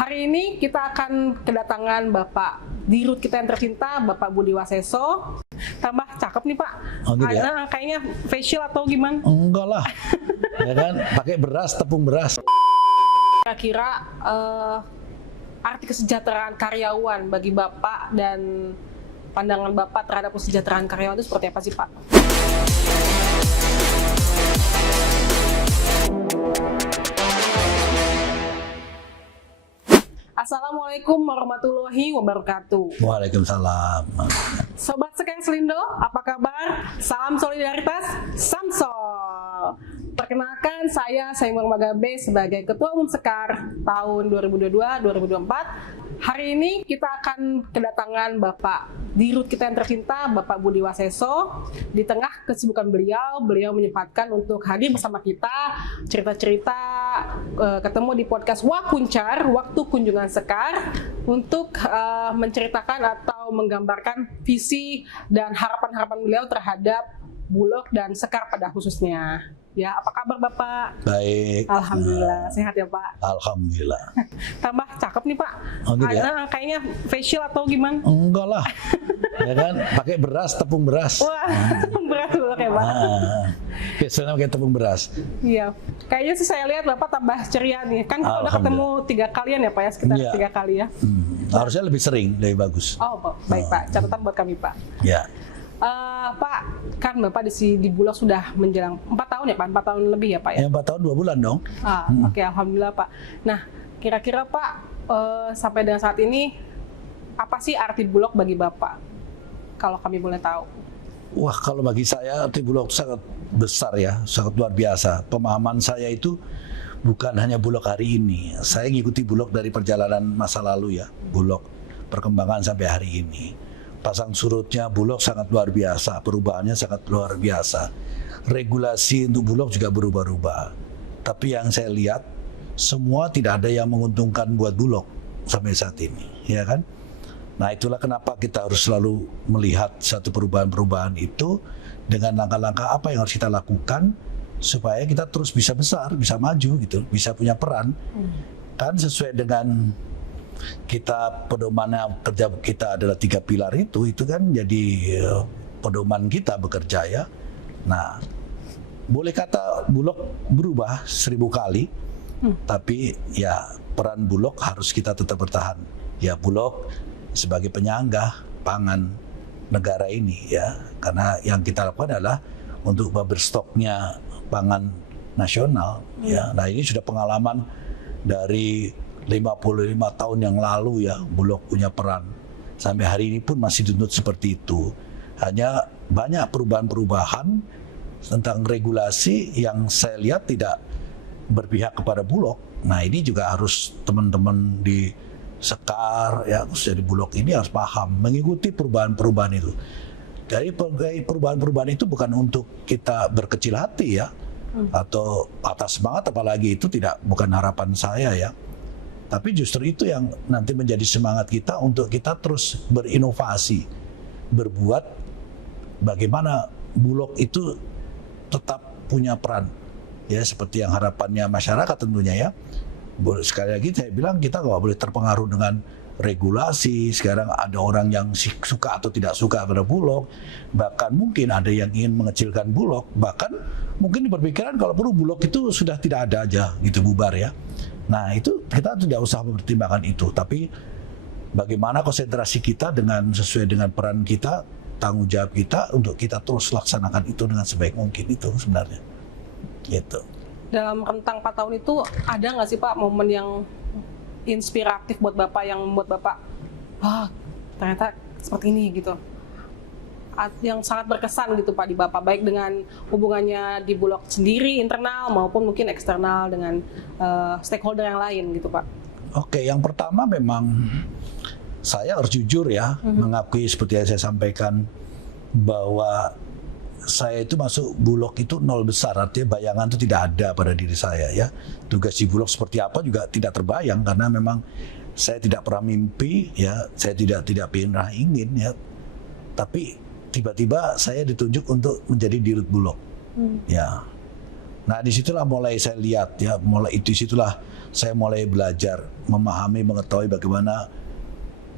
Hari ini kita akan kedatangan Bapak Dirut kita yang tercinta, Bapak Budi Waseso. Tambah cakep nih Pak. Oh, gitu ya? Kayaknya facial atau gimana? Enggak lah, ya kan, pakai beras, tepung beras. Kira-kira arti kesejahteraan karyawan bagi Bapak dan pandangan Bapak terhadap kesejahteraan karyawan itu seperti apa sih Pak? Assalamualaikum warahmatullahi wabarakatuh. Waalaikumsalam. Sobat Sekeng Selindo, apa kabar? Salam solidaritas, Samsol. Perkenalkan, saya Saimur Magabe sebagai Ketua Umum Sekar tahun 2022-2024. Hari ini kita akan kedatangan Bapak Dirut kita yang tercinta, Bapak Budi Waseso. Di tengah kesibukan beliau menyempatkan untuk hadir bersama kita, cerita-cerita, ketemu di podcast Wakuncar, Waktu Kunjungan Sekar, untuk menceritakan atau menggambarkan visi dan harapan-harapan beliau terhadap Bulog dan Sekar pada khususnya. Ya, apa kabar Bapak? Baik. Alhamdulillah, sehat ya Pak? Alhamdulillah. Tambah cakep nih Pak. Oh, gitu ya? Kayaknya facial atau gimana? Enggak lah, ya kan, pakai beras, tepung beras. Wah, berat dulu kayak Pak. Biasanya pakai tepung beras. Iya, kayaknya sih saya lihat Bapak tambah ceria nih. Kan kita udah ketemu 3 kalian ya Pak ya, sekitar Iya. 3 kali ya. Harusnya lebih sering, lebih bagus. Oh, baik Pak. Catatan buat kami Pak. Ya. Pak, kan Bapak di Bulog sudah menjelang 4 tahun ya Pak? 4 tahun lebih ya Pak ya? 4 tahun 2 bulan dong. Oke, Alhamdulillah Pak. Nah, kira-kira Pak, sampai dengan saat ini, apa sih arti Bulog bagi Bapak? Kalau kami boleh tahu. Wah, kalau bagi saya arti Bulog sangat besar ya, sangat luar biasa. Pemahaman saya itu bukan hanya Bulog hari ini. Saya ngikuti Bulog dari perjalanan masa lalu ya, Bulog perkembangan sampai hari ini. Pasang surutnya Bulog sangat luar biasa, perubahannya sangat luar biasa. Regulasi untuk Bulog juga berubah-ubah. Tapi yang saya lihat, semua tidak ada yang menguntungkan buat Bulog sampai saat ini, ya kan? Nah, itulah kenapa kita harus selalu melihat satu perubahan-perubahan itu dengan langkah-langkah apa yang harus kita lakukan supaya kita terus bisa besar, bisa maju gitu, bisa punya peran. Kan sesuai dengan kita pedomannya kerja kita adalah 3 pilar itu kan jadi pedoman kita bekerja ya. Nah, boleh kata Bulog berubah 1000 kali, tapi ya peran Bulog harus kita tetap bertahan. Ya, Bulog sebagai penyangga pangan negara ini ya, karena yang kita lakukan adalah untuk buffer stoknya pangan nasional ya. Nah, ini sudah pengalaman dari 55 tahun yang lalu ya, Bulog punya peran. Sampai hari ini pun masih dituntut seperti itu. Hanya banyak perubahan-perubahan tentang regulasi yang saya lihat tidak berpihak kepada Bulog. Nah, ini juga harus teman-teman di Sekar ya, khususnya di Bulog ini harus paham, mengikuti perubahan-perubahan itu. Dari perubahan-perubahan itu bukan untuk kita berkecil hati ya, atau patah semangat, apalagi itu bukan harapan saya ya. Tapi justru itu yang nanti menjadi semangat kita untuk kita terus berinovasi, berbuat bagaimana Bulog itu tetap punya peran, ya seperti yang harapannya masyarakat tentunya ya. Sekali lagi saya bilang kita nggak boleh terpengaruh dengan regulasi. Sekarang ada orang yang suka atau tidak suka pada Bulog, bahkan mungkin ada yang ingin mengecilkan Bulog, bahkan mungkin berpikiran kalau perlu Bulog itu sudah tidak ada aja gitu, bubar ya. Nah, itu kita tidak usah mempertimbangkan itu, tapi bagaimana konsentrasi kita sesuai dengan peran kita, tanggung jawab kita untuk kita terus laksanakan itu dengan sebaik mungkin, itu sebenarnya. Gitu. Dalam rentang 4 tahun itu ada nggak sih Pak momen yang inspiratif buat Bapak yang membuat Bapak, ternyata seperti ini gitu, yang sangat berkesan gitu Pak di Bapak, baik dengan hubungannya di Bulog sendiri internal maupun mungkin eksternal dengan stakeholder yang lain gitu Pak? Oke, yang pertama memang saya harus jujur ya, mengakui seperti yang saya sampaikan bahwa saya itu masuk Bulog itu 0 besar, artinya bayangan itu tidak ada pada diri saya ya. Tugas di Bulog seperti apa juga tidak terbayang karena memang saya tidak pernah mimpi ya, saya tidak pernah ingin ya. Tapi tiba-tiba saya ditunjuk untuk menjadi Dirut Bulog. Ya. Nah, disitulah mulai saya lihat ya, mulai itu situlah saya mulai belajar memahami, mengetahui bagaimana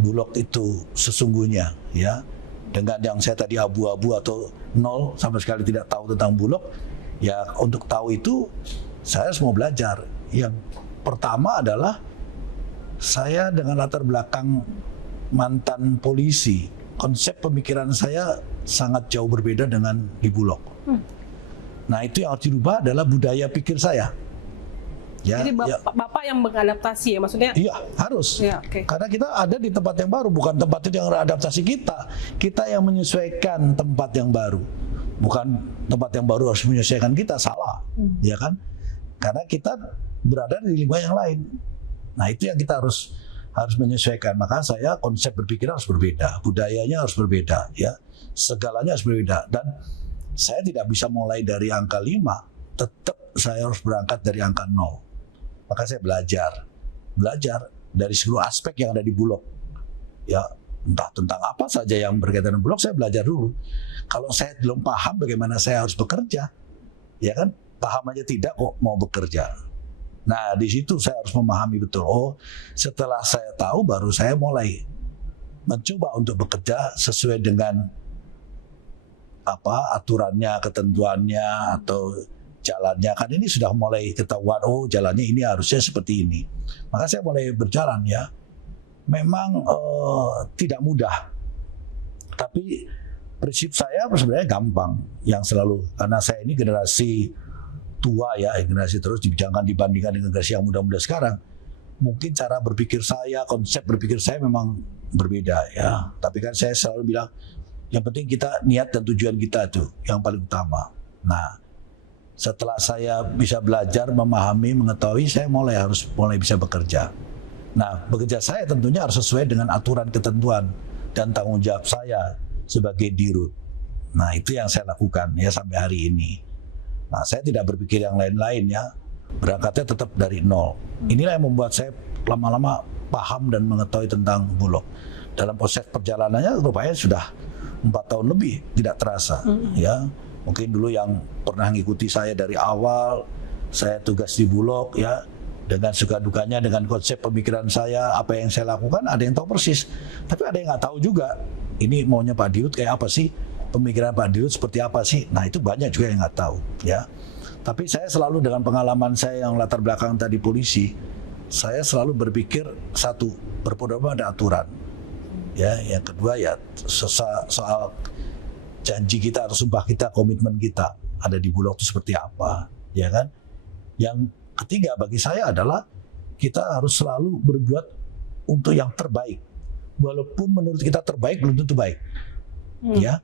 Bulog itu sesungguhnya, ya. Dengan yang saya tadi abu-abu atau nol sama sekali tidak tahu tentang Bulog, ya untuk tahu itu saya harus mau belajar. Yang pertama adalah saya dengan latar belakang mantan polisi, konsep pemikiran saya sangat jauh berbeda dengan di Bulog. Nah itu yang harus dirubah adalah budaya pikir saya. Ya, Jadi Bapak yang mengadaptasi ya, maksudnya? Iya, harus. Ya, okay. Karena kita ada di tempat yang baru, bukan tempat itu yang adaptasi kita. Kita yang menyesuaikan tempat yang baru. Bukan tempat yang baru harus menyesuaikan kita, salah. Ya kan? Karena kita berada di lingkungan yang lain. Nah, itu yang kita harus menyesuaikan. Maka saya konsep berpikir harus berbeda, budayanya harus berbeda, ya. Segalanya harus berbeda. Dan saya tidak bisa mulai dari angka 5, tetap saya harus berangkat dari angka 0. Maka saya belajar dari seluruh aspek yang ada di Bulog. Ya, entah tentang apa saja yang berkaitan dengan Bulog, saya belajar dulu. Kalau saya belum paham bagaimana saya harus bekerja, ya kan, paham aja tidak kok mau bekerja. Nah, di situ saya harus memahami betul. Oh, setelah saya tahu baru saya mulai mencoba untuk bekerja sesuai dengan apa aturannya, ketentuannya atau jalannya. Kan ini sudah mulai ketahuan, oh jalannya ini harusnya seperti ini. Maka saya mulai berjalan, ya. Memang tidak mudah, tapi prinsip saya sebenarnya gampang. Yang selalu, karena saya ini generasi tua, ya, generasi terus jangan dibandingkan dengan generasi yang muda-muda sekarang. Mungkin cara berpikir saya, konsep berpikir saya memang berbeda, ya. Tapi kan saya selalu bilang, yang penting kita niat dan tujuan kita itu yang paling utama. Nah, setelah saya bisa belajar, memahami, mengetahui, saya mulai bisa bekerja. Nah, bekerja saya tentunya harus sesuai dengan aturan, ketentuan, dan tanggung jawab saya sebagai dirut. Nah, itu yang saya lakukan, ya, sampai hari ini. Nah, saya tidak berpikir yang lain-lain, ya. Berangkatnya tetap dari 0. Inilah yang membuat saya lama-lama paham dan mengetahui tentang Bulog. Dalam proses perjalanannya rupanya sudah 4 tahun lebih, tidak terasa, ya. Mungkin dulu yang pernah ngikuti saya dari awal, saya tugas di Bulog, ya, dengan suka dukanya, dengan konsep pemikiran saya, apa yang saya lakukan, ada yang tahu persis. Tapi ada yang nggak tahu juga, ini maunya Pak Dirut kayak apa sih, pemikiran Pak Dirut seperti apa sih. Nah itu banyak juga yang nggak tahu, ya. Tapi saya selalu dengan pengalaman saya yang latar belakang tadi polisi, saya selalu berpikir satu, berpedoman pada aturan. Ya, yang kedua ya soal janji kita atau sumpah kita, komitmen kita ada di Bulog itu seperti apa, ya kan? Yang ketiga bagi saya adalah kita harus selalu berbuat untuk yang terbaik, walaupun menurut kita terbaik belum tentu baik, ya.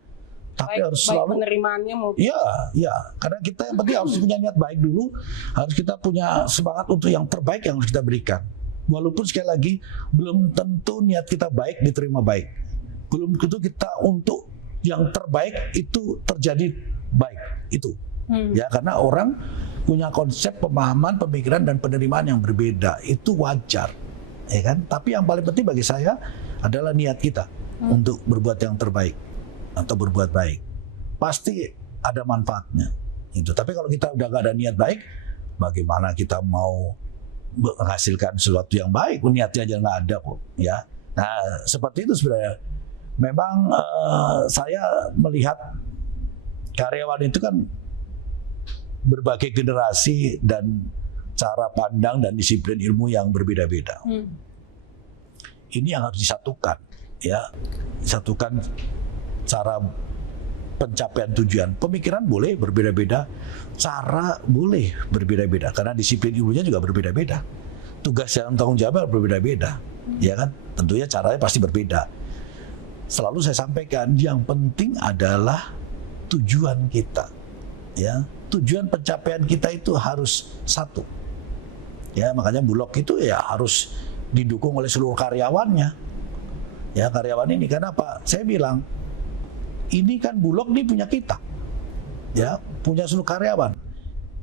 Tapi harus selalu penerimaannya mau. Ya, karena kita yang penting harus punya niat baik dulu, harus kita punya semangat untuk yang terbaik yang harus kita berikan. Walaupun sekali lagi belum tentu niat kita baik diterima baik, belum tentu kita untuk yang terbaik itu terjadi baik itu, ya, karena orang punya konsep, pemahaman, pemikiran dan penerimaan yang berbeda, itu wajar, ya kan. Tapi yang paling penting bagi saya adalah niat kita untuk berbuat yang terbaik atau berbuat baik, pasti ada manfaatnya itu. Tapi kalau kita udah gak ada niat baik, bagaimana kita mau menghasilkan sesuatu yang baik? Niatnya aja nggak ada kok, ya. Nah seperti itu sebenarnya. Memang saya melihat karyawan itu kan berbagai generasi dan cara pandang dan disiplin ilmu yang berbeda-beda. Ini yang harus disatukan, ya, disatukan cara pencapaian tujuan. Pemikiran boleh berbeda-beda, cara boleh berbeda-beda, karena disiplin ilmunya juga berbeda-beda. Tugas dan tanggung jawab berbeda-beda, ya kan? Tentunya caranya pasti berbeda. Selalu saya sampaikan, yang penting adalah tujuan kita, ya. Tujuan pencapaian kita itu harus satu, ya. Makanya Bulog itu ya harus didukung oleh seluruh karyawannya, ya. Karyawan ini, kenapa? Saya bilang ini kan Bulog ini punya kita, ya, punya seluruh karyawan.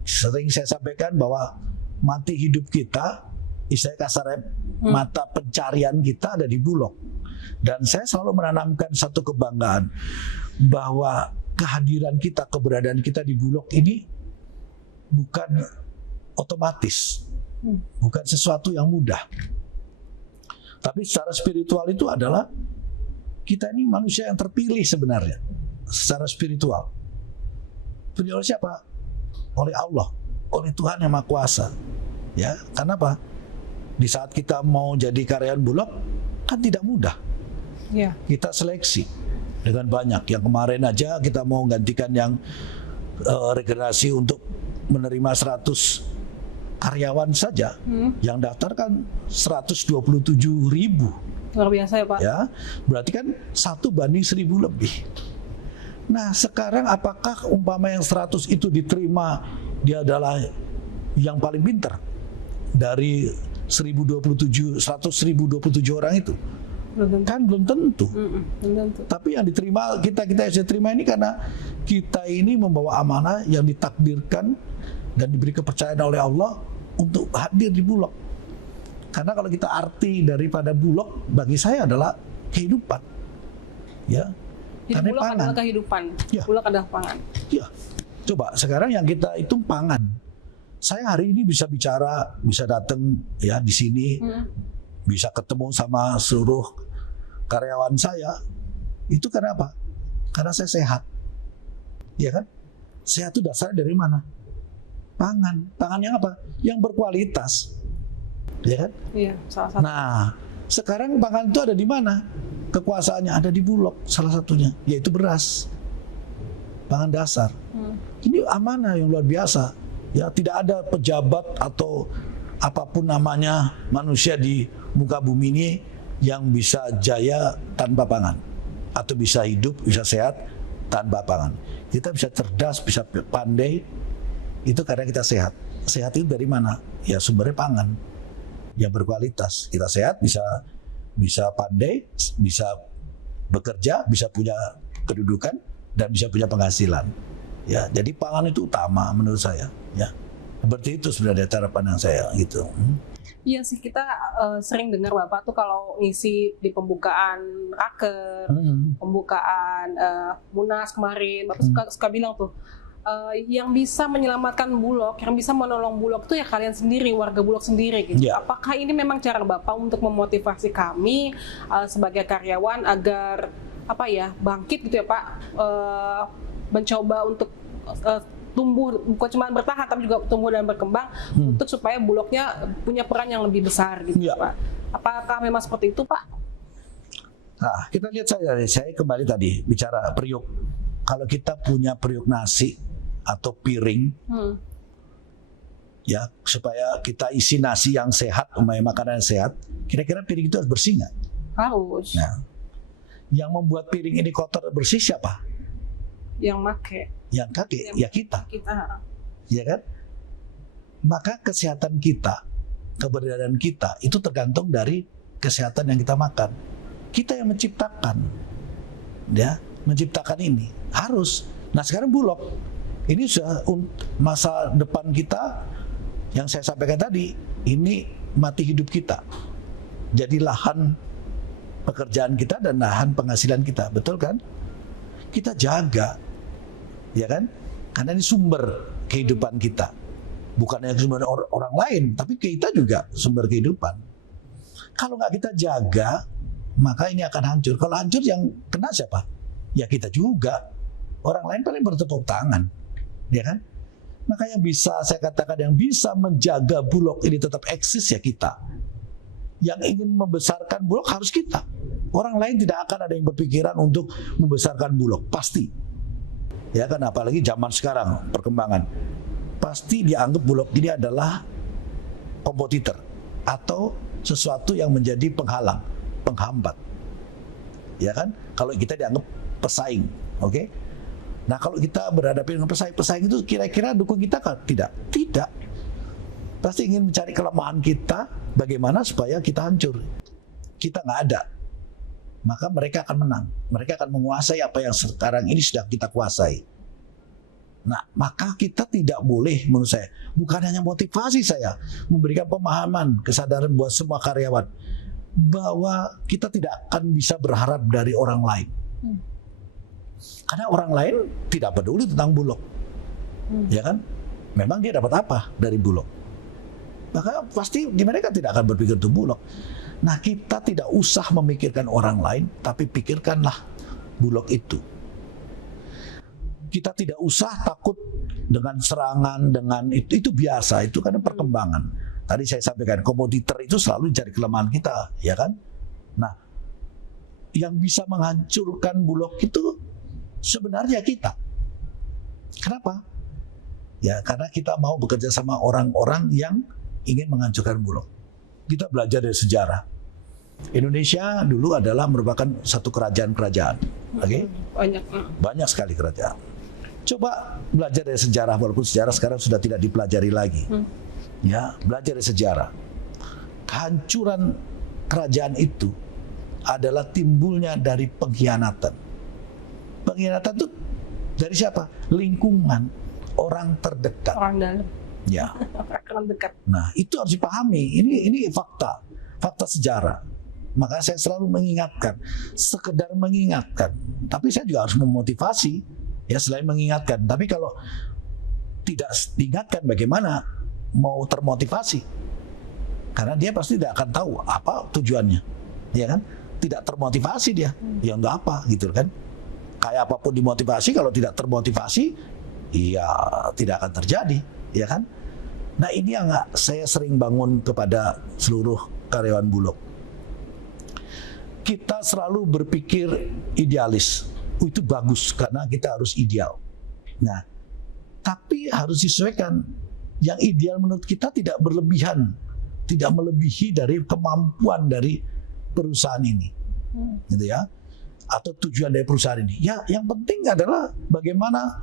Sering saya sampaikan bahwa mati hidup kita, istilah kasarnya mata pencarian kita ada di Bulog. Dan saya selalu menanamkan satu kebanggaan bahwa kehadiran kita, keberadaan kita di Bulog ini bukan otomatis, bukan sesuatu yang mudah. Tapi secara spiritual itu adalah kita ini manusia yang terpilih sebenarnya secara spiritual. Pilih oleh siapa? Oleh Allah, oleh Tuhan yang Maha Kuasa. Ya, karena apa? Di saat kita mau jadi karyawan Bulog kan tidak mudah. Ya. Kita seleksi dengan banyak. Yang kemarin aja kita mau gantikan yang regenerasi untuk menerima 100 karyawan saja. Yang daftar kan 127.000. Luar biasa ya Pak. Ya, berarti kan 1:1000 lebih. Nah, sekarang apakah umpama yang 100 itu diterima, dia adalah yang paling pintar dari 1.027 orang itu? Belum tentu. Kan belum tentu. Belum tentu. Tapi yang diterima, kita yang diterima ini karena kita ini membawa amanah yang ditakdirkan dan diberi kepercayaan oleh Allah untuk hadir di Bulog. Karena kalau kita arti daripada Bulog bagi saya adalah kehidupan. Ya. Jadi Karena Bulog pangan. adalah kehidupan. Ya. Bulog adalah pangan. Ya. Coba sekarang yang kita hitung pangan. Saya hari ini bisa bicara, bisa datang ya di sini, bisa ketemu sama seluruh karyawan saya. Itu karena apa? Karena saya sehat. Ya kan? Sehat itu dasarnya dari mana? Pangan. Pangan yang apa? Yang berkualitas. Ya kan? Iya, salah satu. Nah, sekarang pangan itu ada di mana? Kekuasaannya ada di Bulog salah satunya, yaitu beras. Pangan dasar. Ini amanah yang luar biasa. Ya, tidak ada pejabat atau apapun namanya manusia di muka bumi ini yang bisa jaya tanpa pangan, atau bisa hidup, bisa sehat tanpa pangan. Kita bisa cerdas, bisa pandai, itu karena kita sehat. Sehat itu dari mana? Ya sumbernya pangan yang berkualitas. Kita sehat, bisa pandai, bisa bekerja, bisa punya kedudukan, dan bisa punya penghasilan. Ya, jadi pangan itu utama menurut saya. Ya, seperti itu sebenarnya cara pandang saya gitu. Iya sih, kita sering dengar Bapak tuh kalau ngisi di pembukaan Raker, pembukaan Munas kemarin, Bapak suka bilang tuh, yang bisa menyelamatkan Bulog, yang bisa menolong Bulog itu ya kalian sendiri, warga Bulog sendiri gitu. Ya. Apakah ini memang cara Bapak untuk memotivasi kami sebagai karyawan agar apa ya, bangkit gitu ya Pak, mencoba untuk tumbuh, bukan cuma bertahan tapi juga tumbuh dan berkembang untuk supaya Bulognya punya peran yang lebih besar gitu Ya. Pak. Apakah memang seperti itu Pak? Nah, kita lihat saya kembali tadi bicara periuk. Kalau kita punya periuk nasi atau piring, ya supaya kita isi nasi yang sehat, makanan yang sehat, kira-kira piring itu harus bersih nggak? Harus. Nah, yang membuat piring ini kotor bersih siapa? Yang make. Yang kakek, ya kita. Ya kan? Maka kesehatan kita, keberadaan kita itu tergantung dari kesehatan yang kita makan. Kita yang menciptakan, ya, menciptakan ini harus. Nah sekarang Bulog ini sudah masa depan kita yang saya sampaikan tadi, ini mati hidup kita. Jadi lahan pekerjaan kita dan lahan penghasilan kita, betul kan? Kita jaga, ya kan? Karena ini sumber kehidupan kita. Bukan hanya sumber orang lain, tapi kita juga sumber kehidupan. Kalau nggak kita jaga, maka ini akan hancur. Kalau hancur yang kena siapa? Ya kita juga. Orang lain paling bertepuk tangan, ya kan? Maka yang bisa saya katakan yang bisa menjaga Bulog ini tetap eksis ya kita. Yang ingin membesarkan Bulog harus kita. Orang lain tidak akan ada yang berpikiran untuk membesarkan Bulog, pasti. Ya kan, apalagi zaman sekarang perkembangan. Pasti dianggap Bulog ini adalah kompetitor atau sesuatu yang menjadi penghalang, penghambat. Ya kan? Kalau kita dianggap pesaing, oke? Nah, kalau kita berhadapan dengan pesaing itu kira-kira dukung kita kan? Tidak. Tidak. Pasti ingin mencari kelemahan kita, bagaimana supaya kita hancur. Kita nggak ada. Maka mereka akan menang. Mereka akan menguasai apa yang sekarang ini sudah kita kuasai. Nah, maka kita tidak boleh, menurut saya, bukan hanya motivasi saya, memberikan pemahaman, kesadaran buat semua karyawan, bahwa kita tidak akan bisa berharap dari orang lain. Karena orang lain tidak peduli tentang Bulog. Ya kan? Memang dia dapat apa dari Bulog? maka pasti di mereka tidak akan berpikir untuk Bulog. Nah, kita tidak usah memikirkan orang lain, tapi pikirkanlah Bulog itu. Kita tidak usah takut dengan serangan, dengan itu biasa, itu kan perkembangan. Tadi saya sampaikan, kompetitor itu selalu cari kelemahan kita, ya kan? Nah, yang bisa menghancurkan Bulog itu sebenarnya kita. Kenapa? Ya, karena kita mau bekerja sama orang-orang yang ingin menghancurkan Bulog. Kita belajar dari sejarah. Indonesia dulu adalah merupakan satu kerajaan-kerajaan. Oke? Banyak sekali kerajaan. Coba belajar dari sejarah, walaupun sejarah sekarang sudah tidak dipelajari lagi. Ya, belajar dari sejarah. Kehancuran kerajaan itu adalah timbulnya dari pengkhianatan. Pengkhianatan itu dari siapa? Lingkungan, orang terdekat. Orang dalam. Ya. Orang dekat. Nah, itu harus dipahami. Ini fakta sejarah. Maka saya selalu mengingatkan, sekedar mengingatkan. Tapi saya juga harus memotivasi, ya selain mengingatkan. Tapi kalau tidak diingatkan, bagaimana mau termotivasi? Karena dia pasti tidak akan tahu apa tujuannya, ya kan? Tidak termotivasi dia, ya untuk apa gitu kan? Kayak apapun dimotivasi, kalau tidak termotivasi, ya tidak akan terjadi, ya kan? Nah, ini yang saya sering bangun kepada seluruh karyawan Bulog. Kita selalu berpikir idealis. Itu bagus karena kita harus ideal. Nah, tapi harus disesuaikan. Yang ideal menurut kita tidak berlebihan, tidak melebihi dari kemampuan dari perusahaan ini, gitu ya, atau tujuan dari perusahaan ini. Ya, yang penting adalah bagaimana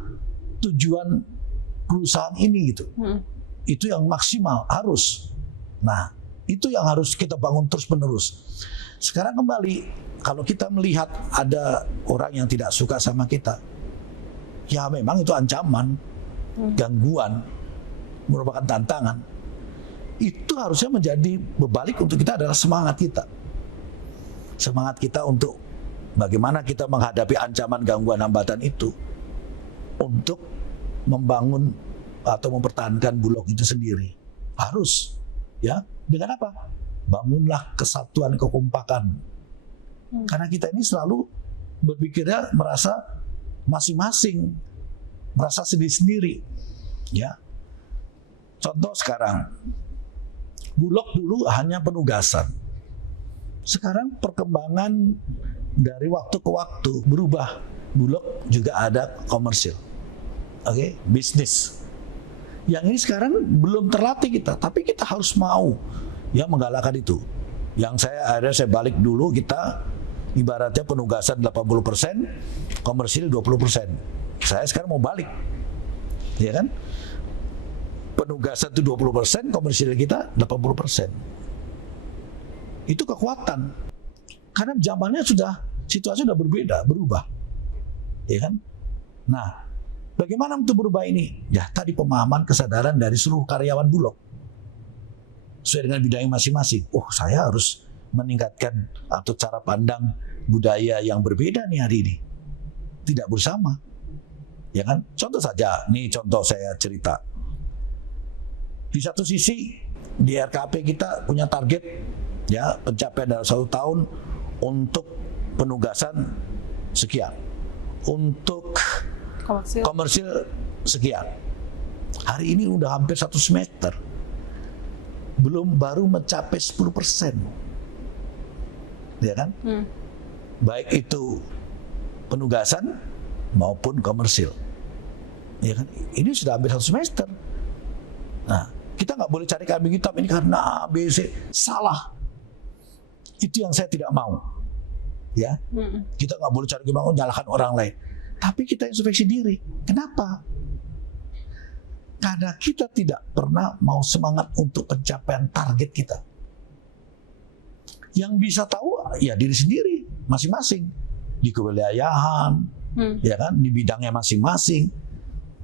tujuan perusahaan ini gitu. Itu yang maksimal harus. Nah, itu yang harus kita bangun terus-menerus. Sekarang kembali, kalau kita melihat ada orang yang tidak suka sama kita, ya memang itu ancaman, gangguan, merupakan tantangan. Itu harusnya menjadi berbalik untuk kita adalah semangat kita. Semangat kita untuk bagaimana kita menghadapi ancaman, gangguan, hambatan itu untuk membangun atau mempertahankan Bulog itu sendiri. Harus, ya. Dengan apa? Bangunlah kesatuan, kekompakan. Karena kita ini selalu berpikirnya merasa masing-masing, merasa sendiri-sendiri, ya. Contoh sekarang, Bulog dulu hanya penugasan. Sekarang perkembangan dari waktu ke waktu berubah. Bulog juga ada komersil, oke, bisnis. Yang ini sekarang belum terlatih kita, tapi kita harus mau ya menggalakkan itu. Yang akhirnya saya balik dulu, kita ibaratnya penugasan 80%, komersil 20%. Saya sekarang mau balik, ya kan? Penugasan itu 20%, komersil kita 80%. Itu kekuatan. Karena zamannya situasi sudah berbeda, berubah. Ya kan? Nah, bagaimana untuk berubah ini? Ya, tadi pemahaman, kesadaran dari seluruh karyawan Bulog. Sesuai dengan bidangnya masing-masing. Oh, saya harus meningkatkan atau cara pandang budaya yang berbeda nih hari ini. Tidak bersama. Ya kan? Contoh saja, nih contoh saya cerita. Di satu sisi, di RKP kita punya target ya pencapaian dalam 1 tahun untuk penugasan sekian. Untuk komersil sekian. Hari ini udah hampir 1 semester. Baru mencapai 10%. Ya kan? Baik itu penugasan maupun komersil. Ya kan? Ini sudah hampir 1 semester. Nah, kita nggak boleh cari kambing hitam ini karena A, B, C. Salah. Itu yang saya tidak mau. Ya, kita nggak boleh cari kambing, nyalahkan orang lain. Tapi kita introspeksi diri. Kenapa? Karena kita tidak pernah mau semangat untuk pencapaian target kita. Yang bisa tahu ya diri sendiri, masing-masing di kewilayahan, ya kan, di bidangnya masing-masing.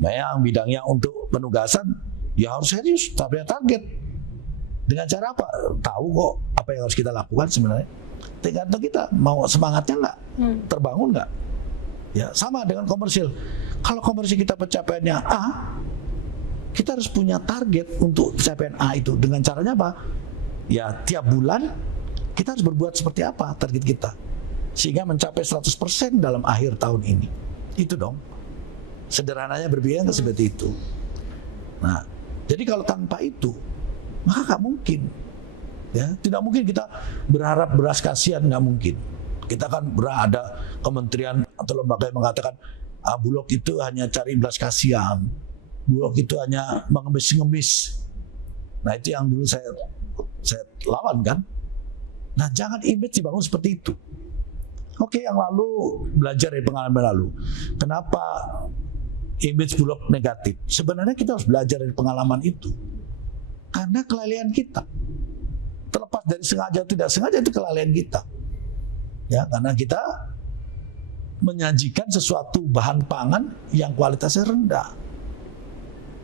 Nah, yang bidangnya untuk penugasan, ya harus serius, tapi target. Dengan cara apa? Tahu kok apa yang harus kita lakukan sebenarnya. Tergantung kita mau semangatnya nggak, terbangun nggak. Ya sama dengan komersil. Kalau komersil kita pencapaiannya A, kita harus punya target untuk capaian A itu. Dengan caranya apa? Ya tiap bulan kita harus berbuat seperti apa target kita, sehingga mencapai 100% dalam akhir tahun ini. Itu dong. Sederhananya berpikir seperti itu. Nah, jadi kalau tanpa itu, maka nggak mungkin. Ya, tidak mungkin kita berharap beras kasihan, nggak mungkin. Kita kan berada kementerian atau lembaga yang mengatakan Bulog itu hanya cari belas kasihan, Bulog itu hanya mengemis-ngemis. Nah itu yang dulu saya lawan kan. Nah jangan image dibangun seperti itu. Oke, yang lalu belajar dari pengalaman lalu. Kenapa image Bulog negatif? Sebenarnya kita harus belajar dari pengalaman itu. Karena kelalaian kita. Terlepas dari sengaja tidak sengaja itu kelalaian kita. Ya, karena kita menyajikan sesuatu bahan pangan yang kualitasnya rendah.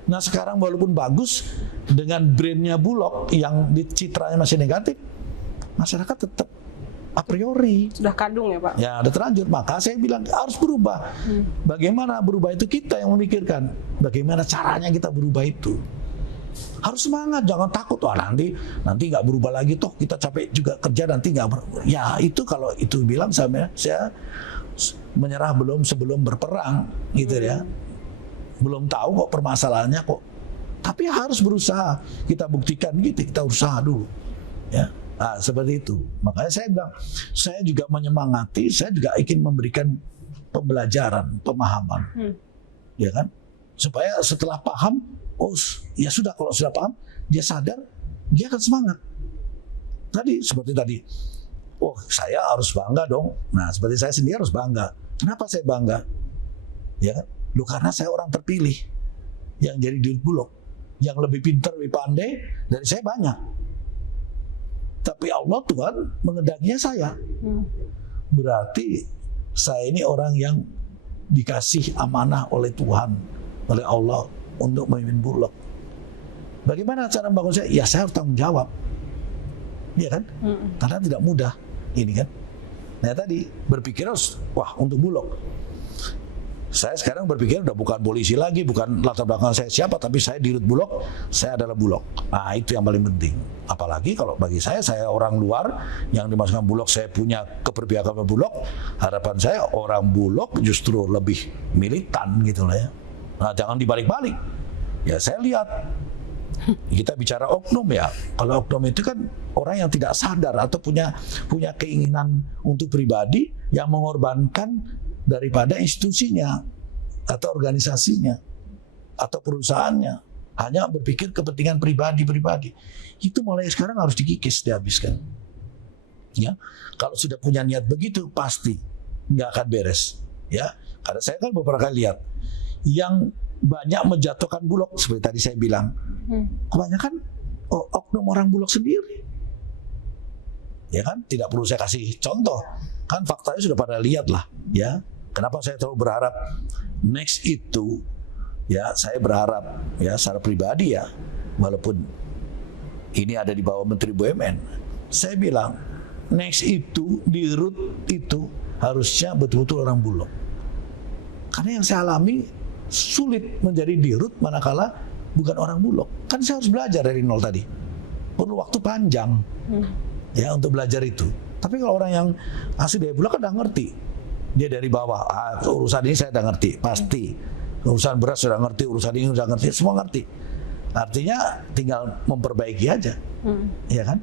Nah sekarang walaupun bagus dengan brandnya Bulog yang citranya masih negatif, masyarakat tetap a priori Sudah kadung ya Pak? ya udah terlanjur. Maka saya bilang harus berubah. Bagaimana berubah itu kita yang memikirkan. Bagaimana caranya kita berubah itu. Harus semangat, jangan takut. Wah nanti nggak berubah lagi, toh kita capek juga kerja nanti nggak ya itu kalau itu bilang saya menyerah sebelum berperang gitu ya. Belum tahu kok permasalahannya kok. Tapi harus berusaha. Kita buktikan gitu, kita usaha dulu. Ya. Nah, seperti itu. Makanya saya bilang, saya juga menyemangati, saya juga ingin memberikan pembelajaran, pemahaman. Ya kan? Supaya setelah paham, oh ya sudah, kalau sudah paham, dia sadar, dia akan semangat. Seperti tadi. Oh, saya harus bangga dong. Nah, seperti saya sendiri harus bangga. Kenapa saya bangga? Ya kan? Karena saya orang terpilih yang jadi dirut Bulog, yang lebih pintar, lebih pandai dari saya banyak. Tapi Allah Tuhan mengendakinya saya. Berarti saya ini orang yang dikasih amanah oleh Tuhan, oleh Allah untuk memimpin Bulog. Bagaimana cara membangun saya? Ya saya harus tanggung jawab. Iya kan? Karena tidak mudah ini kan. Nah tadi berpikir harus untuk Bulog. Saya sekarang berpikir udah bukan polisi lagi, bukan latar belakang saya siapa, tapi saya dirut Bulog, saya adalah Bulog. Nah itu yang paling penting. Apalagi kalau bagi saya orang luar yang dimasukkan Bulog, saya punya keberpihakan Bulog. Harapan saya orang Bulog justru lebih militan gitu lah ya. Nah jangan dibalik-balik. Ya saya lihat, kita bicara oknum ya. Kalau oknum itu kan orang yang tidak sadar atau punya keinginan untuk pribadi yang mengorbankan daripada institusinya atau organisasinya atau perusahaannya, hanya berpikir kepentingan pribadi. Itu mulai sekarang harus dikikis, dihabiskan. Ya, kalau sudah punya niat begitu pasti nggak akan beres. Ya, karena saya kan beberapa kali lihat yang banyak menjatuhkan Bulog seperti tadi saya bilang, kebanyakan oknum orang Bulog sendiri. Ya kan, tidak perlu saya kasih contoh, kan faktanya sudah pada lihat lah. Ya, kenapa saya terlalu berharap next itu, ya saya berharap ya secara pribadi ya, walaupun ini ada di bawah Menteri BUMN, saya bilang next itu dirut itu harusnya betul-betul orang Bulog. Karena yang saya alami sulit menjadi dirut manakala bukan orang Bulog. Kan saya harus belajar dari nol tadi. Perlu waktu panjang ya untuk belajar itu. Tapi kalau orang yang asli dari Bulog kan udah ngerti. Dia dari bawah, urusan ini saya udah ngerti, pasti. Urusan beras sudah ngerti, urusan ini sudah ngerti, semua ngerti. Artinya tinggal memperbaiki aja. Ya kan?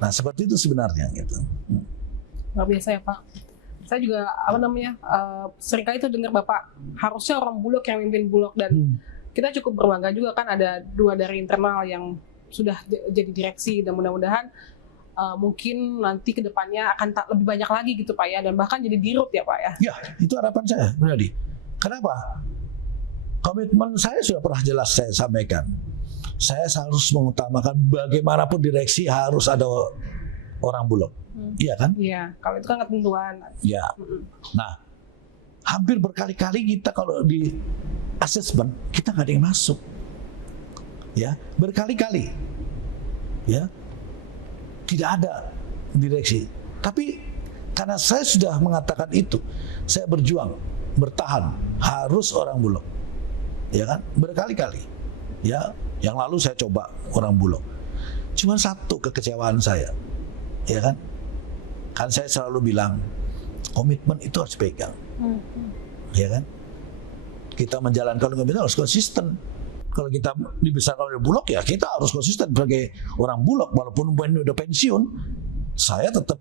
Nah, seperti itu sebenarnya gitu. Luar biasa ya Pak. Saya juga seringkali itu dengar Bapak harusnya orang Bulog yang mimpin Bulog, dan kita cukup berbangga juga kan ada 2 dari internal yang sudah jadi direksi, dan mudah-mudahan mungkin nanti kedepannya akan lebih banyak lagi gitu Pak ya, dan bahkan jadi dirut ya Pak ya. Ya, itu harapan saya pribadi. Kenapa? Komitmen saya sudah pernah jelas saya sampaikan. Saya harus mengutamakan bagaimanapun direksi harus ada orang Bulog. Iya kan? Iya, kalau itu kan ketentuan. Ya. Nah, hampir berkali-kali kita kalau di asesmen kita nggak ada yang masuk. Ya, berkali-kali. Ya. Tidak ada direksi. Tapi karena saya sudah mengatakan itu, saya berjuang, bertahan, harus orang Bulog. Ya kan? Berkali-kali. Ya, yang lalu saya coba orang Bulog. Cuma satu kekecewaan saya, ya kan? Kan saya selalu bilang komitmen itu harus pegang, ya kan? Kita menjalankan komitmen harus konsisten. Kalau kita dibesarkan oleh Bulog ya kita harus konsisten sebagai orang Bulog. Walaupun udah pensiun, saya tetap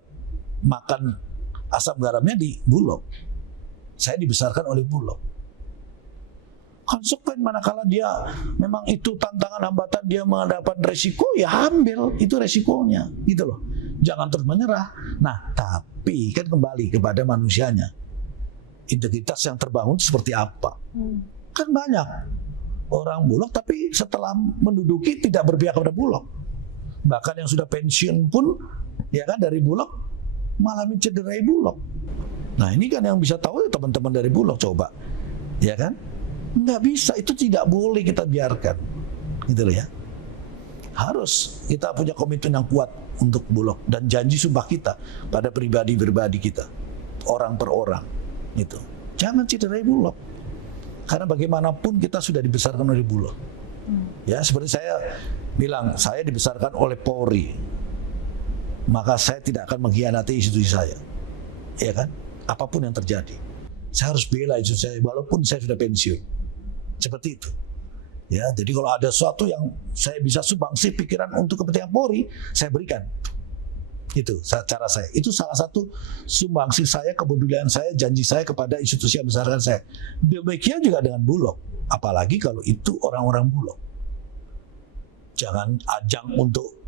makan asam garamnya di Bulog. Saya dibesarkan oleh Bulog. Konsekuen manakala dia memang itu tantangan hambatan dia menghadapan resiko, ya ambil itu resikonya, gitu loh. Jangan terus menyerah. Nah, tapi kan kembali kepada manusianya. Integritas yang terbangun seperti apa? Kan banyak orang Bulog tapi setelah menduduki tidak berpihak kepada Bulog. Bahkan yang sudah pensiun pun ya kan dari Bulog malah mencederai Bulog. Nah, ini kan yang bisa tahu teman-teman dari Bulog coba. Ya kan? Nggak bisa, itu tidak boleh kita biarkan. Gitu loh ya. Harus kita punya komitmen yang kuat untuk Bulog dan janji sumpah kita pada pribadi-pribadi kita. Orang per orang. Gitu. Jangan cederai Bulog. Karena bagaimanapun kita sudah dibesarkan oleh Bulog. Ya, seperti saya bilang, saya dibesarkan oleh Polri. Maka saya tidak akan mengkhianati institusi saya. Ya kan? Apapun yang terjadi. Saya harus bela institusi saya walaupun saya sudah pensiun. Seperti itu. Ya, jadi kalau ada sesuatu yang saya bisa sumbangsi pikiran untuk kepentingan Polri, saya berikan. Itu cara saya. Itu salah satu sumbangsi saya, kepedulian saya, janji saya kepada institusi yang besarkan saya. Demikian juga dengan Bulog. Apalagi kalau itu orang-orang Bulog. Jangan ajang untuk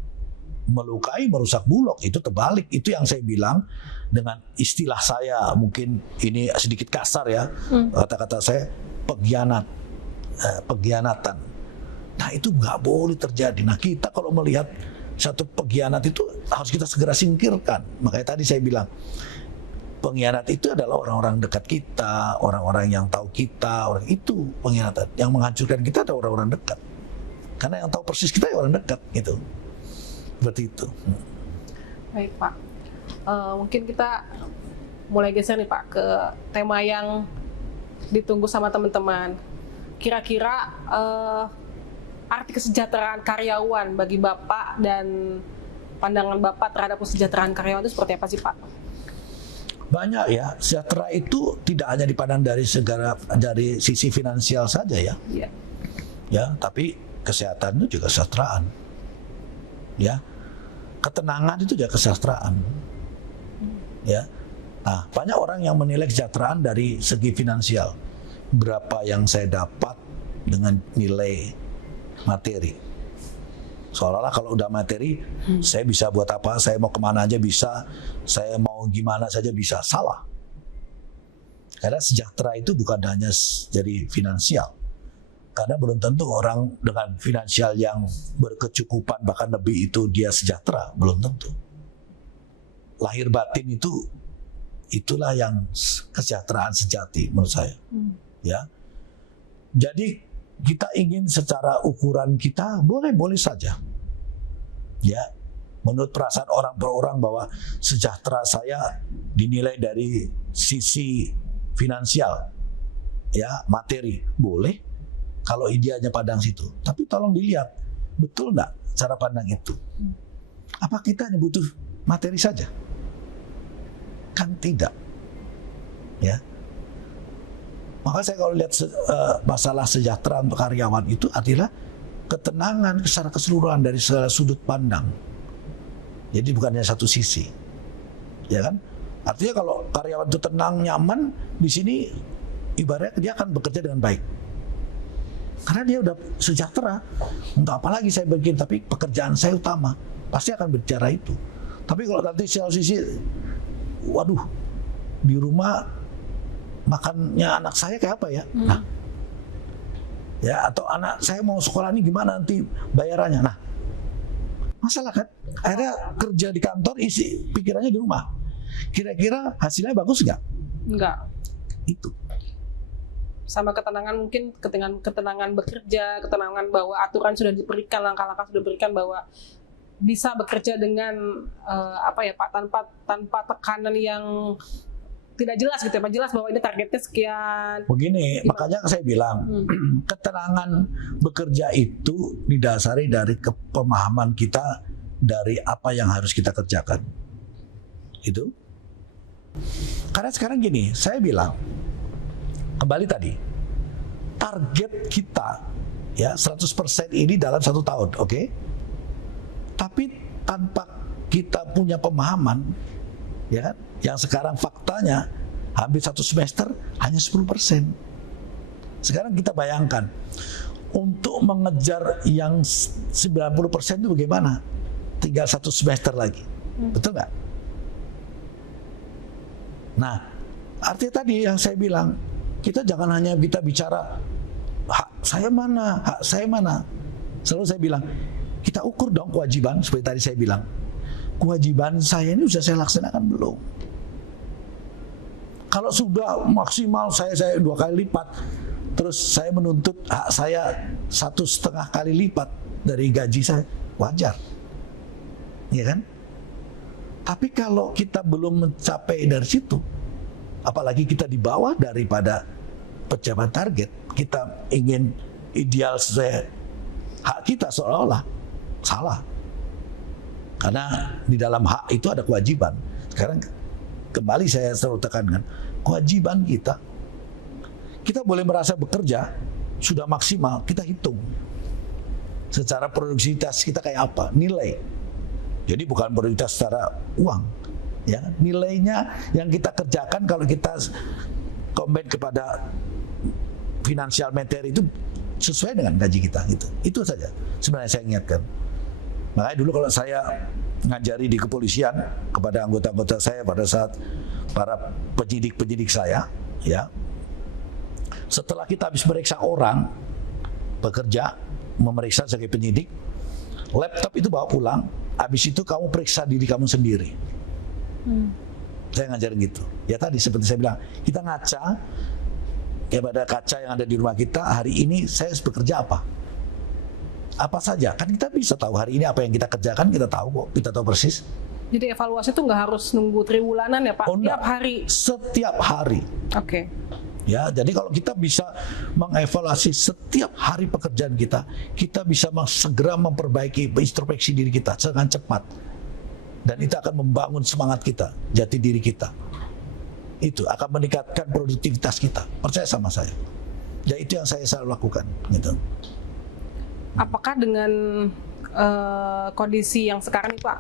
melukai, merusak Bulog. Itu terbalik. Itu yang saya bilang dengan istilah saya, mungkin ini sedikit kasar ya, kata-kata saya, pengkhianatan. Nah, itu nggak boleh terjadi. Nah, kita kalau melihat satu pengkhianat itu harus kita segera singkirkan. Makanya tadi saya bilang pengkhianat itu adalah orang-orang dekat kita, orang-orang yang tahu kita, orang itu pengkhianatan. Yang menghancurkan kita adalah orang-orang dekat. Karena yang tahu persis kita ya orang dekat gitu. Seperti itu. Baik Pak, mungkin kita mulai geser nih Pak ke tema yang ditunggu sama teman-teman. Kira-kira arti kesejahteraan karyawan bagi Bapak dan pandangan Bapak terhadap kesejahteraan karyawan itu seperti apa sih Pak? Banyak ya, sejahtera itu tidak hanya dipandang dari sisi finansial saja ya. Iya. Ya, tapi kesehatan itu juga kesejahteraan. Ya. Ketenangan itu juga kesejahteraan. Ya. Nah, banyak orang yang menilai kesejahteraan dari segi finansial. Berapa yang saya dapat dengan nilai materi. Seolah-olah kalau udah materi, saya bisa buat apa, saya mau kemana aja bisa, saya mau gimana saja bisa. Salah. Karena sejahtera itu bukan hanya dari finansial. Karena belum tentu orang dengan finansial yang berkecukupan, bahkan lebih itu dia sejahtera. Belum tentu. Lahir batin itu, itulah yang kesejahteraan sejati menurut saya. Ya, jadi kita ingin secara ukuran kita boleh saja, ya, menurut perasaan orang per orang bahwa sejahtera saya dinilai dari sisi finansial, ya, materi, boleh kalau ideanya pandang situ. Tapi tolong dilihat betul nggak cara pandang itu. Apa kita hanya butuh materi saja? Kan tidak, ya. Maka saya kalau lihat masalah sejahtera untuk karyawan itu adalah ketenangan secara keseluruhan dari segala sudut pandang. Jadi bukan hanya satu sisi, ya kan? Artinya kalau karyawan itu tenang, nyaman di sini, ibaratnya dia akan bekerja dengan baik. Karena dia udah sejahtera. Untuk apa lagi saya bikin? Tapi pekerjaan saya utama, pasti akan bicara itu. Tapi kalau nanti satu sisi, waduh, di rumah makannya anak saya kayak apa ya? Nah, ya, atau anak saya mau sekolah ini gimana nanti bayarannya? Nah, masalah kan? Akhirnya kerja di kantor, isi pikirannya di rumah. Kira-kira hasilnya bagus nggak? Enggak. Itu. Sama ketenangan, mungkin ketenangan bekerja, ketenangan bahwa aturan sudah diberikan, langkah-langkah sudah diberikan bahwa bisa bekerja dengan apa ya Pak, tanpa tekanan yang tidak jelas gitu ya Pak, jelas bahwa ini targetnya sekian. Begini, makanya saya bilang ketenangan bekerja itu didasari dari pemahaman kita dari apa yang harus kita kerjakan. Itu. Karena sekarang gini, saya bilang kembali tadi, target kita ya 100% ini dalam 1 tahun, oke? Tapi tanpa kita punya pemahaman, ya kan? Yang sekarang faktanya hampir 1 semester hanya 10%. Sekarang kita bayangkan untuk mengejar yang 90% itu bagaimana? Tinggal 1 semester lagi, betul nggak? Nah, artinya tadi yang saya bilang, kita jangan hanya kita bicara hak saya mana, hak saya mana. Selalu saya bilang, kita ukur dong kewajiban. Seperti tadi saya bilang, kewajiban saya ini sudah saya laksanakan belum? Kalau sudah maksimal saya 2 kali lipat, terus saya menuntut hak saya 1,5 kali lipat dari gaji saya, wajar, ya kan? Tapi kalau kita belum mencapai dari situ, apalagi kita di bawah daripada pencapaian target, kita ingin ideal sesuai hak kita, seolah-olah salah. Karena di dalam hak itu ada kewajiban. Sekarang kembali saya selalu tekankan, kewajiban kita. Kita boleh merasa bekerja sudah maksimal, kita hitung secara produktivitas kita kayak apa, nilai. Jadi bukan produktivitas secara uang, ya, nilainya yang kita kerjakan kalau kita combine kepada finansial materi itu sesuai dengan gaji kita, gitu. Itu saja sebenarnya saya ingatkan. Makanya dulu kalau saya ngajari di kepolisian kepada anggota-anggota saya pada saat para penyidik-penyidik saya, ya, setelah kita habis meriksa orang bekerja, memeriksa sebagai penyidik, laptop itu bawa pulang, habis itu kamu periksa diri kamu sendiri. Saya ngajarin gitu. Ya tadi seperti saya bilang, kita ngaca kepada kaca yang ada di rumah kita, hari ini saya bekerja apa? Apa saja, kan kita bisa tahu hari ini apa yang kita kerjakan, kita tahu kok, kita tahu persis. Jadi evaluasi itu nggak harus nunggu triwulanan ya Pak, tiap hari? Setiap hari. Oke. Ya, jadi kalau kita bisa mengevaluasi setiap hari pekerjaan kita, kita bisa segera memperbaiki introspeksi diri kita dengan cepat. Dan itu akan membangun semangat kita, jati diri kita. Itu akan meningkatkan produktivitas kita. Percaya sama saya. Ya itu yang saya selalu lakukan, gitu. Apakah dengan kondisi yang sekarang nih Pak,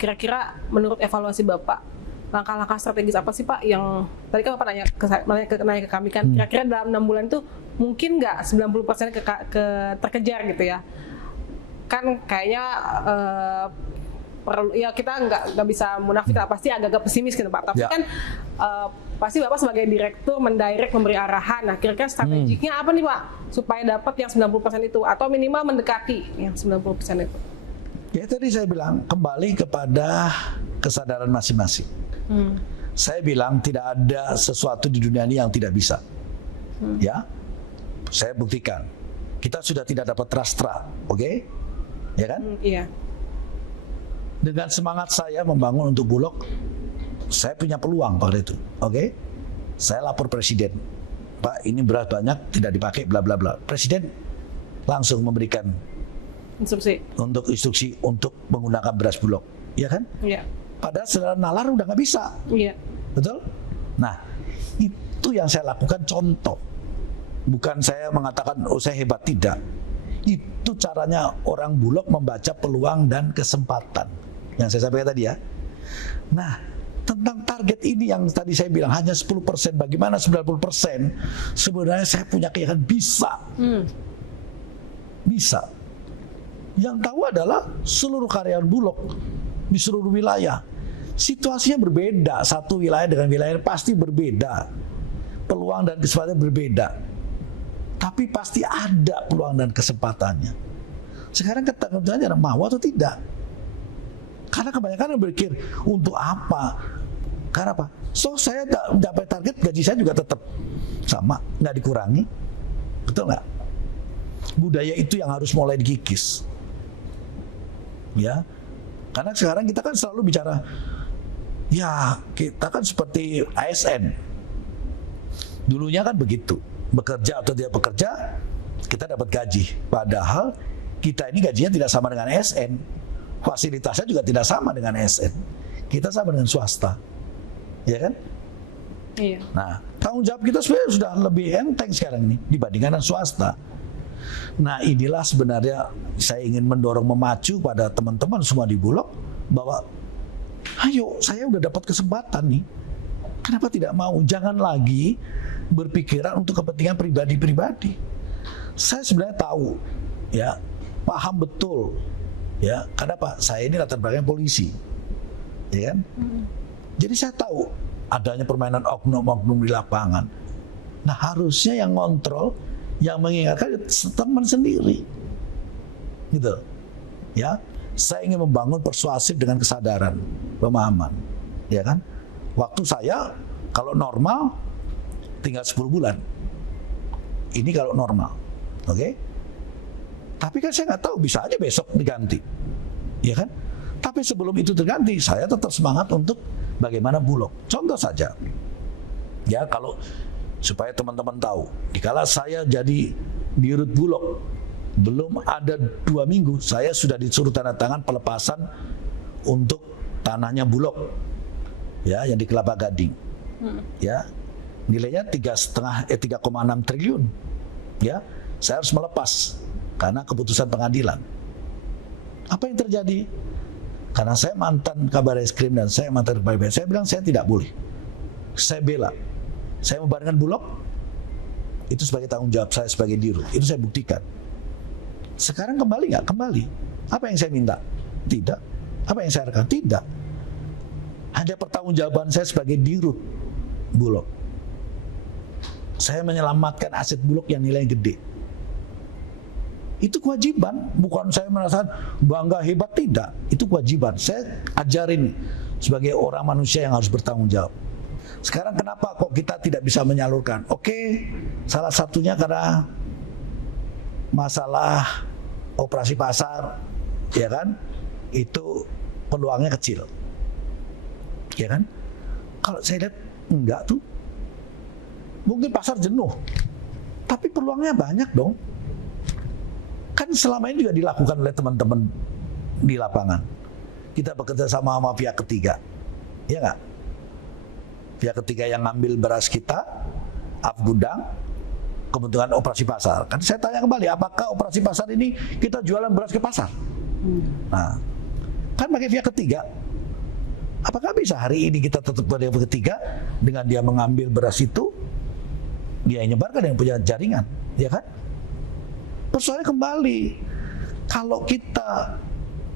kira-kira menurut evaluasi Bapak, langkah-langkah strategis apa sih Pak yang tadi kan Bapak nanya ke kami kan, kira-kira dalam 6 bulan itu mungkin nggak 90% terkejar gitu ya? Kan kayaknya perlu, ya kita nggak bisa munafik lah, pasti agak-agak pesimis gitu Pak. Tapi kan pasti Bapak sebagai direktur mendirect, memberi arahan. Nah kira-kira strategiknya apa nih Pak supaya dapat yang 90% itu atau minimal mendekati yang 90% itu? Ya tadi saya bilang kembali kepada kesadaran masing-masing. Saya bilang tidak ada sesuatu di dunia ini yang tidak bisa. Ya, saya buktikan. Kita sudah tidak dapat rastra, oke? Ya kan? Iya. Dengan semangat saya membangun untuk Bulog, saya punya peluang pada itu, oke? Saya lapor presiden, Pak, ini beras banyak tidak dipakai, bla bla bla. Presiden langsung memberikan instruksi untuk menggunakan beras Bulog, ya kan? Iya. Padahal secara nalar udah nggak bisa, iya. Betul? Nah, itu yang saya lakukan contoh. Bukan saya mengatakan, oh saya hebat, tidak. Itu caranya orang Bulog membaca peluang dan kesempatan. Yang saya sampaikan tadi ya. Nah, tentang target ini yang tadi saya bilang hanya 10%, bagaimana 90%? Sebenarnya saya punya keyakinan bisa. Bisa. Yang tahu adalah seluruh karyawan Bulog di seluruh wilayah. Situasinya berbeda, satu wilayah dengan wilayah pasti berbeda. Peluang dan kesempatan berbeda. Tapi pasti ada peluang dan kesempatannya. Sekarang ketentuannya mau atau tidak. Karena kebanyakan yang berpikir untuk apa? Karena apa? So saya dapat target, gaji saya juga tetap sama, nggak dikurangi. Betul nggak? Budaya itu yang harus mulai dikikis. Ya, karena sekarang kita kan selalu bicara Ya, kita kan seperti ASN. Dulunya kan begitu. Bekerja atau tidak bekerja, kita dapat gaji. Padahal kita ini gajinya tidak sama dengan ASN. Fasilitasnya juga tidak sama dengan ASN. Kita sama dengan swasta. Ya kan? Iya. Nah, tanggung jawab kita sebenarnya sudah lebih enteng sekarang ini dibandingkan dengan swasta. Nah, inilah sebenarnya saya ingin mendorong, memacu pada teman-teman semua di Bulog bahwa ayo, saya udah dapat kesempatan nih. Kenapa tidak mau? Jangan lagi berpikiran untuk kepentingan pribadi-pribadi. Saya sebenarnya tahu, ya, paham betul, ya. Karena Pak, saya ini latar belakangnya polisi, ya kan? Jadi saya tahu adanya permainan oknum-oknum di lapangan. Nah, harusnya yang ngontrol, yang mengingatkan teman sendiri, gitu, ya. Saya ingin membangun persuasif dengan kesadaran, pemahaman, ya kan? Waktu saya kalau normal tinggal 10 bulan. Ini kalau normal, oke? Tapi kan saya nggak tahu, bisa aja besok diganti, ya kan? Tapi sebelum itu terganti, saya tetap semangat untuk bagaimana Bulog. Contoh saja, ya, kalau supaya teman-teman tahu, dikala saya jadi dirut Bulog, belum ada 2 minggu, saya sudah disuruh tanda tangan pelepasan untuk tanahnya Bulog, ya, yang di Kelapa Gading, ya, nilainya 3,6 triliun, ya, saya harus melepas karena keputusan pengadilan. Apa yang terjadi? Karena saya mantan Kabar Eskrim dan saya mantan Kepala BNN, saya bilang saya tidak boleh, saya bela, saya membarengkan Bulog, itu sebagai tanggung jawab saya sebagai dirut, itu saya buktikan. Sekarang kembali nggak? Kembali. Apa yang saya minta? Tidak. Apa yang saya harapkan? Tidak. Hanya pertanggungjawaban saya sebagai dirut Bulog. Saya menyelamatkan aset Bulog yang nilainya gede. Itu kewajiban. Bukan saya merasa bangga hebat, tidak. Itu kewajiban. Saya ajarin sebagai orang manusia yang harus bertanggung jawab. Sekarang kenapa kok kita tidak bisa menyalurkan? Oke, salah satunya karena masalah operasi pasar, ya kan, itu peluangnya kecil, ya kan. Kalau saya lihat enggak tuh, mungkin pasar jenuh, tapi peluangnya banyak dong. Kan selama ini juga dilakukan oleh teman-teman di lapangan. Kita bekerja sama pihak ketiga, ya nggak? Pihak ketiga yang ngambil beras kita, gudang, kebutuhan operasi pasar. Kan saya tanya kembali, apakah operasi pasar ini kita jualan beras ke pasar? Nah, kan pakai pihak ketiga. Apakah bisa hari ini kita tetap pada pihak ketiga dengan dia mengambil beras itu, dia nyebarkan yang punya jaringan, ya kan? Persoalannya kembali, kalau kita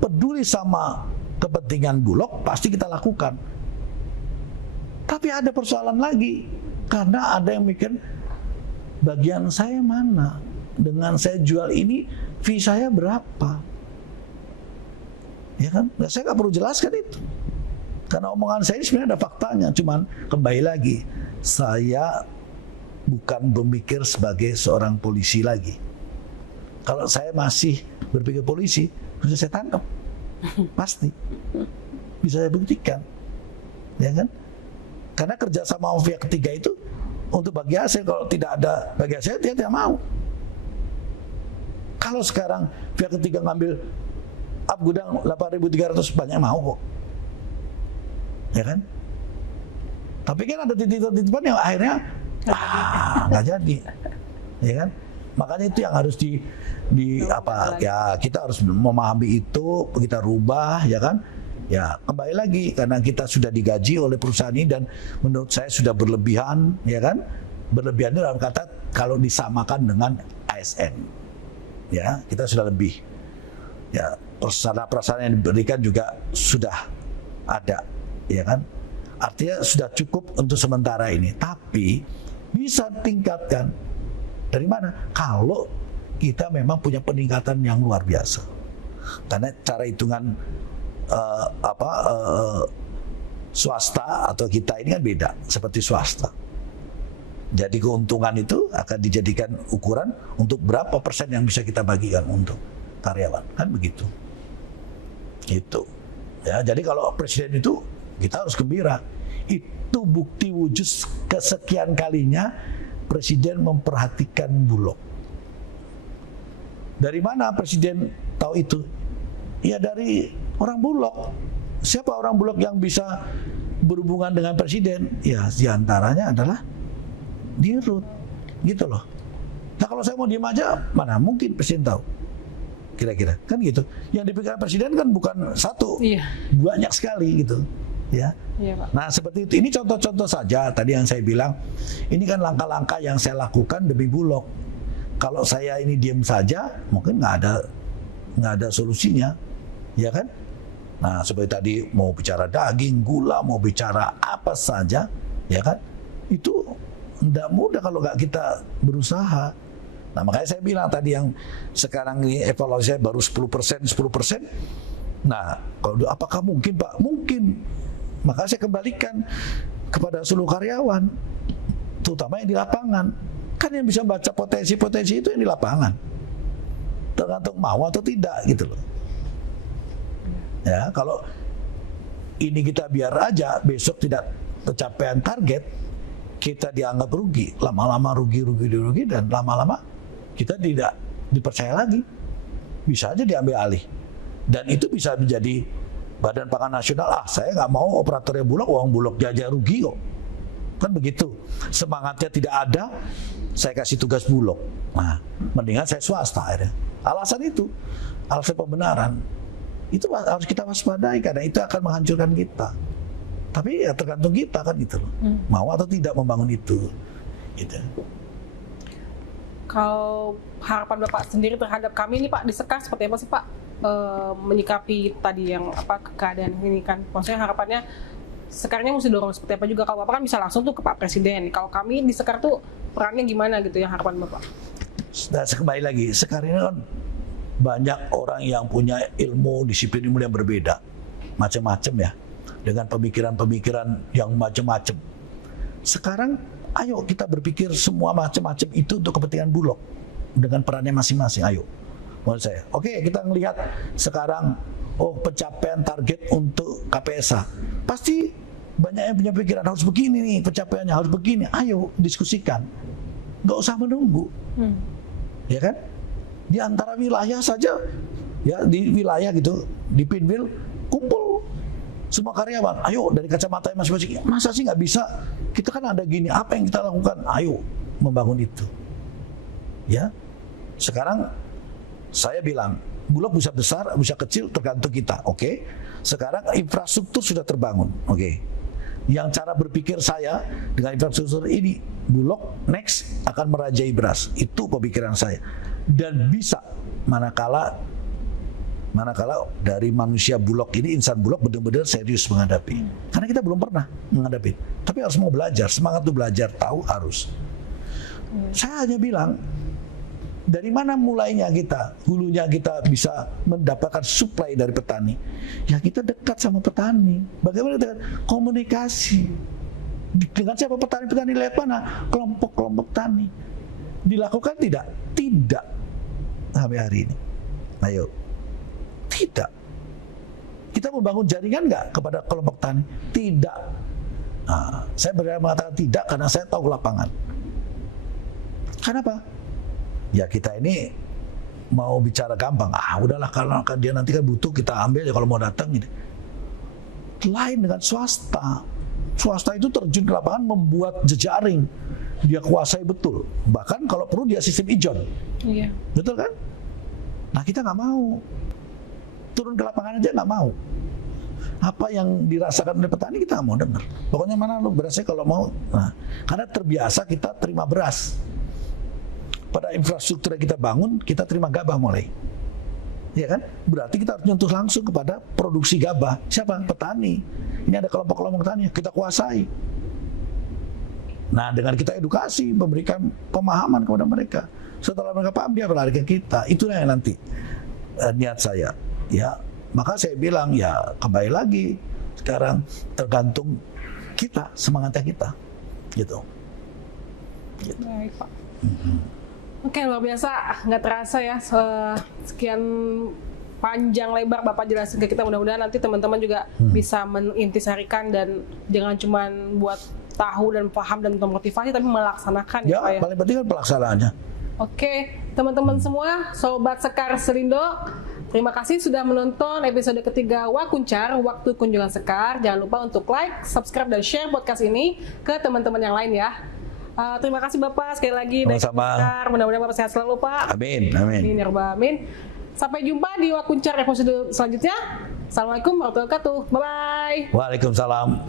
peduli sama kepentingan Bulog, pasti kita lakukan. Tapi ada persoalan lagi, karena ada yang mikir, bagian saya mana? Dengan saya jual ini, fee saya berapa? Ya kan? Nah, saya nggak perlu jelaskan itu. Karena omongan saya ini sebenarnya ada faktanya. Cuman kembali lagi, saya bukan berpikir sebagai seorang polisi lagi. Kalau saya masih berpikir polisi, bisa saya tangkap. Pasti. Bisa saya buktikan. Ya kan? Karena kerja sama pihak ketiga itu untuk bagi hasil, kalau tidak ada bagi hasil dia tidak mau. Kalau sekarang pihak ketiga ngambil gudang 8.300, banyak mau kok, ya kan? Tapi kan ada titipan yang akhirnya nggak jadi, ya kan? Makanya itu yang harus ya kita harus memahami itu, kita rubah, ya kan? Ya kembali lagi, karena kita sudah digaji oleh perusahaan ini dan menurut saya sudah berlebihan, ya kan? Berlebihan itu dalam kata kalau disamakan dengan ASN, ya kita sudah lebih, ya prasarana yang diberikan juga sudah ada, ya kan? Artinya sudah cukup untuk sementara ini, tapi bisa tingkatkan dari mana? Kalau kita memang punya peningkatan yang luar biasa, karena cara hitungan swasta atau kita ini kan beda seperti swasta. Jadi keuntungan itu akan dijadikan ukuran untuk berapa persen yang bisa kita bagikan untuk karyawan, kan begitu. Itu. Ya, jadi kalau presiden itu kita harus gembira. Itu bukti wujud kesekian kalinya Presiden memperhatikan Bulog. Dari mana Presiden tahu itu? Ya dari orang Bulog. Siapa orang Bulog yang bisa berhubungan dengan Presiden? Ya diantaranya adalah Dirut, gitu loh. Nah kalau saya mau diem aja, mana mungkin Presiden tahu? Kira-kira kan gitu. Yang dipikirkan Presiden kan bukan satu, banyak sekali gitu. Ya. Iya, Pak. Nah seperti itu. Ini contoh-contoh saja tadi yang saya bilang. Ini kan langkah-langkah yang saya lakukan demi Bulog. Kalau saya ini diem saja, mungkin nggak ada solusinya, ya kan? Nah seperti tadi mau bicara daging, gula, mau bicara apa saja, ya kan? Itu tidak mudah kalau nggak kita berusaha. Nah makanya saya bilang tadi yang sekarang ini evaluasi saya baru 10%. Nah kalau apakah mungkin Pak? Mungkin. Maka saya kembalikan kepada seluruh karyawan, terutama yang di lapangan. Kan yang bisa baca potensi-potensi itu yang di lapangan. Tergantung mau atau tidak gitu loh. Ya, kalau ini kita biar aja besok tidak pencapaian target, kita dianggap rugi. Lama-lama rugi dan lama-lama kita tidak dipercaya lagi. Bisa aja diambil alih. Dan itu bisa menjadi Badan Pangan Nasional, saya nggak mau operatornya Bulog, uang Bulog jaja rugi kok. Kan begitu. Semangatnya tidak ada, saya kasih tugas Bulog. Nah, mendingan saya swasta akhirnya. Alasan itu, alasan pembenaran. Itu harus kita waspadai karena itu akan menghancurkan kita. Tapi ya tergantung kita kan gitu loh. Mau atau tidak membangun itu. Gitu. Kalau harapan Bapak sendiri terhadap kami ini Pak di Sekar seperti apa sih Pak? Menyikapi tadi yang keadaan ini kan, maksudnya harapannya Sekarnya mesti dorong seperti apa juga. Kalau Bapak kan bisa langsung tuh ke Pak Presiden. Kalau kami di Sekar tuh perannya gimana gitu ya, harapan Bapak? Nah, kembali lagi, Sekar ini kan banyak orang yang punya ilmu, disiplin ilmu yang berbeda, macam-macam ya, dengan pemikiran-pemikiran yang macam-macam. Sekarang ayo kita berpikir semua macam-macam itu untuk kepentingan Bulog dengan perannya masing-masing. Ayo, menurut saya. Oke, kita ngelihat sekarang, oh pencapaian target untuk KPSA, pasti banyak yang punya pikiran harus begini nih pencapaiannya, harus begini. Ayo diskusikan, nggak usah menunggu, ya kan? Di antara wilayah saja, ya di wilayah gitu, di Pinwil kumpul semua karyawan. Ayo dari kacamata masing-masing. Masa sih nggak bisa? Kita kan ada gini, apa yang kita lakukan? Ayo membangun itu. Ya, sekarang saya bilang Bulog bisa besar, bisa kecil, tergantung kita. Oke. Sekarang infrastruktur sudah terbangun. Oke. Yang cara berpikir saya dengan infrastruktur ini, Bulog next akan merajai beras. Itu pemikiran saya. Dan bisa manakala dari manusia Bulog ini, insan Bulog benar-benar serius menghadapi. Karena kita belum pernah menghadapi. Tapi harus mau belajar, semangat tuh belajar, tahu harus. Saya hanya bilang, dari mana mulainya kita, hulunya kita bisa mendapatkan suplai dari petani? Ya kita dekat sama petani. Bagaimana dengan komunikasi? Dengan siapa petani? Petani lewat mana? Kelompok-kelompok tani. Dilakukan tidak? Tidak. Sampai hari ini. Ayo. Tidak. Kita membangun jaringan nggak kepada kelompok tani? Tidak. Nah, saya berani mengatakan tidak karena saya tahu lapangan. Kenapa? Ya kita ini mau bicara gampang, udahlah kalau dia nanti kan butuh kita ambil ya kalau mau datang gitu. Lain dengan swasta. Swasta itu terjun ke lapangan membuat jejaring, dia kuasai betul. Bahkan kalau perlu dia sistem ijon. Iya. Betul kan? Nah kita nggak mau turun ke lapangan aja, nggak mau. Apa yang dirasakan oleh petani kita nggak mau dengar. Pokoknya mana lu berasnya kalau mau. Nah, karena terbiasa kita terima beras. Pada infrastruktur yang kita bangun, kita terima gabah mulai. Ya kan? Berarti kita harus nyentuh langsung kepada produksi gabah. Siapa? Petani. Ini ada kelompok-kelompok tani, kita kuasai. Nah, dengan kita edukasi, memberikan pemahaman kepada mereka. Setelah mereka paham, dia berlari ke kita. Itulah yang nanti niat saya. Ya, maka saya bilang, ya kembali lagi. Sekarang tergantung kita, semangatnya kita. Gitu. Baik, Pak. Oke, luar biasa, nggak terasa ya sekian panjang lebar Bapak jelasin ke kita. Mudah-mudahan nanti teman-teman juga bisa mengintisarikan dan jangan cuma buat tahu dan paham dan termotivasi, tapi melaksanakan Ya, Pak ya. paling penting kan pelaksanaannya. Oke, teman-teman semua, Sobat Sekar Selindo, terima kasih sudah menonton episode ketiga Wakuncar, Waktu Kunjungan Sekar. Jangan lupa untuk like, subscribe, dan share podcast ini ke teman-teman yang lain ya. Terima kasih Bapak sekali lagi dari Sama-sama. Sekar. Mudah-mudahan Bapak sehat selalu Pak. Amin, amin. Amin ya Rabbal Alamin. Sampai jumpa di Wakuncar episode selanjutnya. Assalamualaikum warahmatullahi wabarakatuh. Bye-bye. Waalaikumsalam.